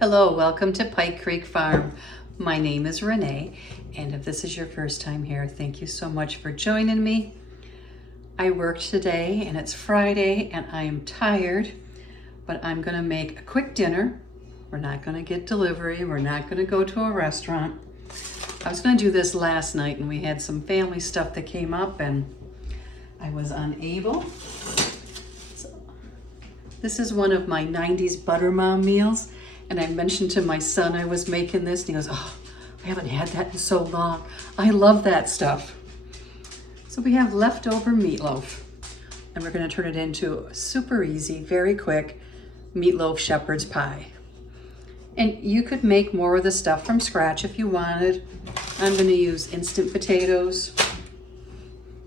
Hello, welcome to Pike Creek Farm. My name is Renee, and if this is your first time here, thank you so much for joining me. I worked today and it's Friday and I am tired, but I'm gonna make a quick dinner. We're not gonna get delivery, we're not gonna go to a restaurant. I was gonna do this last night and we had some family stuff that came up and I was unable. So, this is one of my 90's Butter Mom meals. And I mentioned to my son I was making this, and he goes, "Oh, I haven't had that in so long. I love that stuff." So we have leftover meatloaf, and we're gonna turn it into a super easy, very quick meatloaf shepherd's pie. And you could make more of the stuff from scratch if you wanted. I'm gonna use instant potatoes,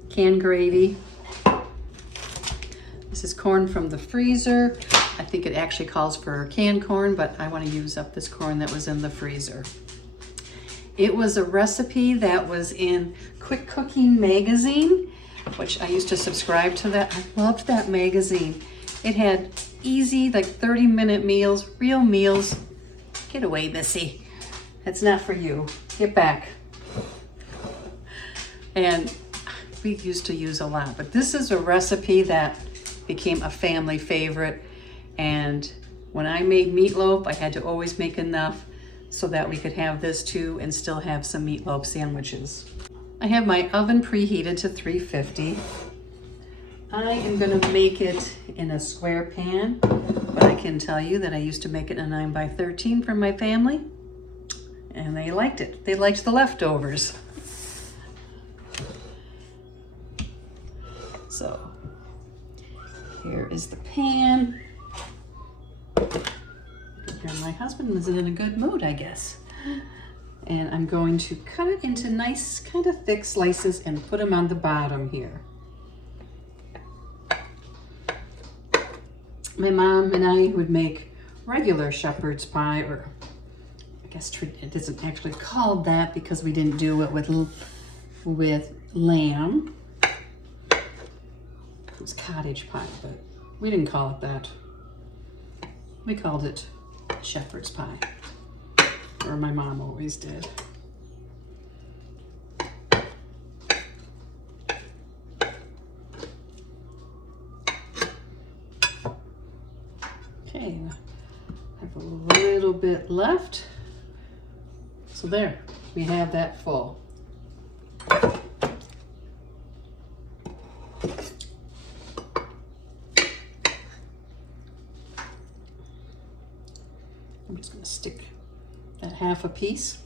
canned gravy. This is corn from the freezer. I think it actually calls for canned corn, but I want to use up this corn that was in the freezer. It was a recipe that was in Quick Cooking magazine, which I used to subscribe to that. I loved that magazine. It had easy, like 30-minute meals, real meals. Get away, Missy. That's not for you. Get back. And we used to use a lot, but this is a recipe that became a family favorite. And when I made meatloaf, I had to always make enough so that we could have this too and still have some meatloaf sandwiches. I have my oven preheated to 350. I am gonna make it in a square pan, but I can tell you that I used to make it in a 9x13 for my family, and they liked it. They liked the leftovers. So here is the pan. And my husband is in a good mood, I guess. And I'm going to cut it into nice, kind of thick slices and put them on the bottom here. My mom and I would make regular shepherd's pie, or I guess it isn't actually called that because we didn't do it with lamb. It was cottage pie, but we didn't call it that. We called it shepherd's pie, or my mom always did. Okay, I have a little bit left. So there, we have that full. I'm just going to stick that half a piece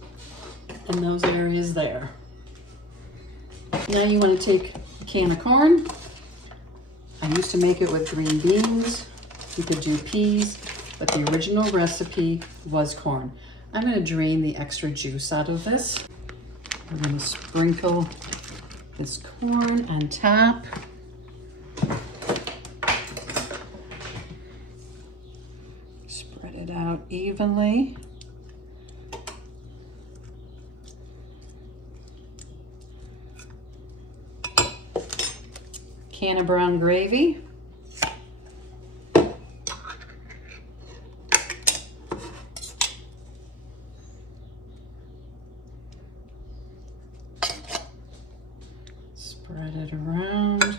in those areas there. Now you want to take a can of corn. I used to make it with green beans. You could do peas, but the original recipe was corn. I'm going to drain the extra juice out of this. I'm going to sprinkle this corn on top. Spread it out evenly. Can of brown gravy. Spread it around.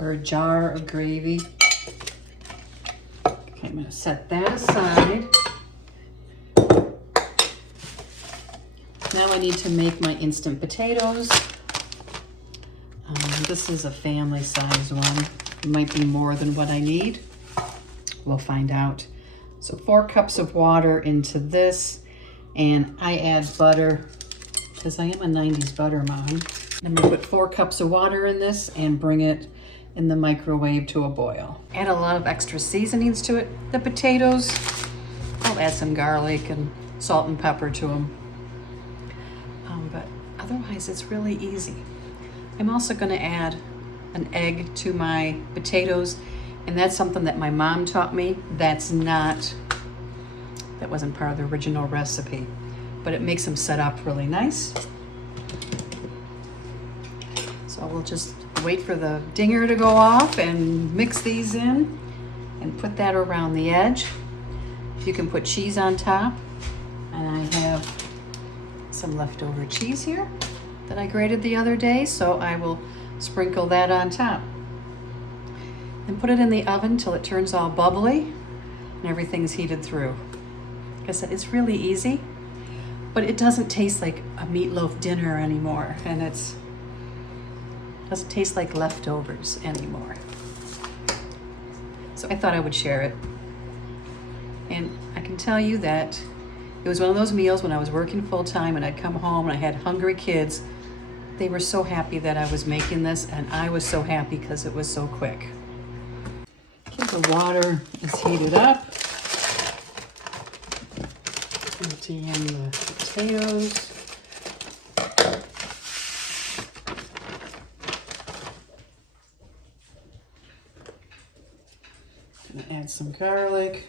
Or a jar of gravy. Okay, I'm going to set that aside. Now I need to make my instant potatoes. This is a family size one. It might be more than what I need. We'll find out. So 4 cups of water into this, and I add butter because I am a 90's butter mom. I'm gonna put 4 cups of water in this and bring it in the microwave to a boil. Add a lot of extra seasonings to it. The potatoes, I'll add some garlic and salt and pepper to them. But otherwise it's really easy. I'm also gonna add an egg to my potatoes, and that's something that my mom taught me. That's not That wasn't part of the original recipe, but it makes them set up really nice. So we'll just wait for the dinger to go off and mix these in and put that around the edge. You can put cheese on top, and I have some leftover cheese here that I grated the other day, so I will sprinkle that on top. And put it in the oven till it turns all bubbly and everything's heated through. Like I said, it's really easy, but it doesn't taste like a meatloaf dinner anymore, and it doesn't taste like leftovers anymore. So I thought I would share it. And I can tell you that it was one of those meals when I was working full time and I'd come home and I had hungry kids. They were so happy that I was making this, and I was so happy because it was so quick. Okay, the water is heated up. Empty in the potatoes. Gonna add some garlic.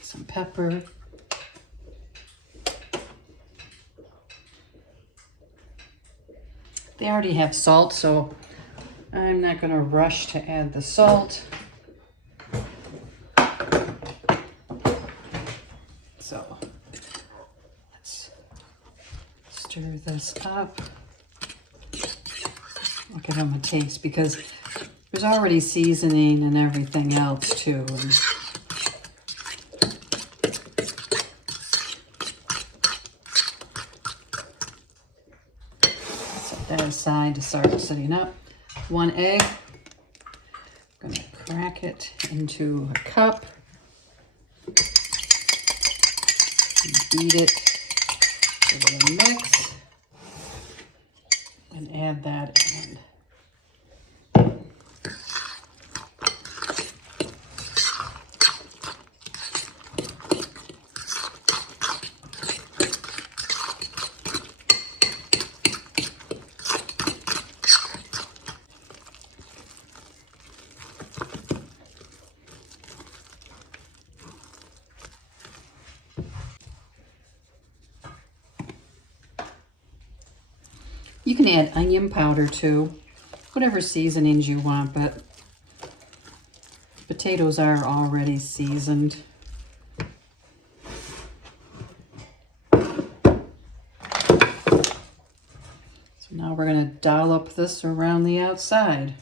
Some pepper. They already have salt, so I'm not going to rush to add the salt. So let's stir this up. I'll give them a taste because there's already seasoning and everything else too. That aside to start setting up. 1 egg. I'm going to crack it into a cup. Beat it. Give it a mix. And add that in. You can add onion powder too, whatever seasonings you want, but potatoes are already seasoned. So now we're going to dollop this around the outside.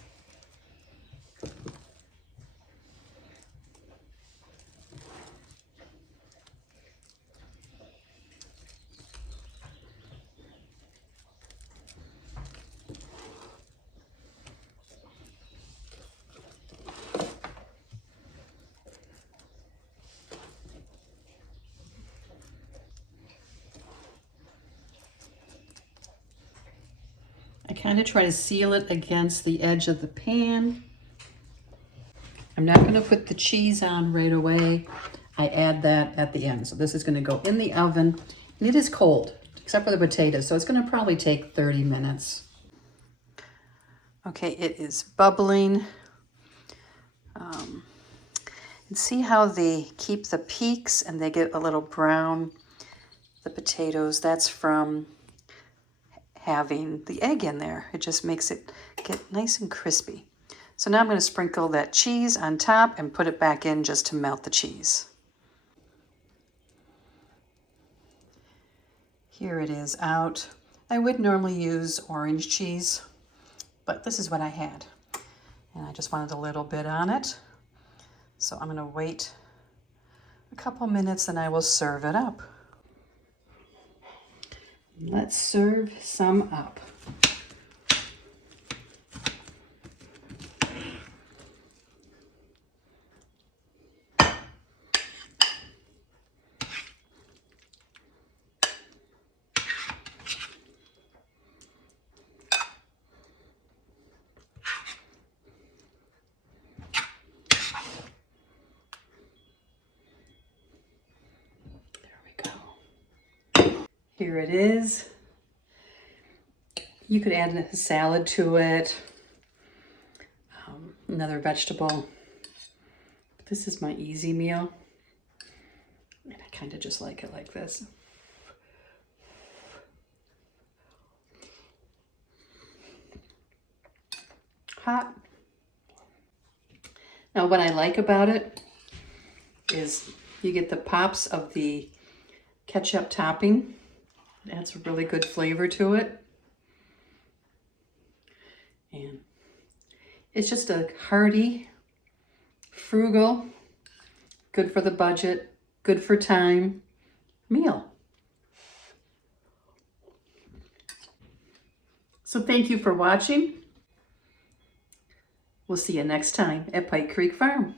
I kind of try to seal it against the edge of the pan. I'm not going to put the cheese on right away. I add that at the end. So this is going to go in the oven, and it is cold, except for the potatoes. So it's going to probably take 30 minutes. Okay, it is bubbling. And see how they keep the peaks and they get a little brown. The potatoes, that's from having the egg in there. It just makes it get nice and crispy. So now I'm going to sprinkle that cheese on top and put it back in just to melt the cheese. Here it is out. I would normally use orange cheese, but this is what I had. And I just wanted a little bit on it. So I'm going to wait a couple minutes and I will serve it up. Let's serve some up. Here it is. You could add a salad to it. another vegetable. This is my easy meal. And I kind of just like it like this. Hot. Now what I like about it is you get the pops of the ketchup topping. It adds a really good flavor to it. And it's just a hearty, frugal, good for the budget, good for time meal. So thank you for watching. We'll see you next time at Pike Creek Farm.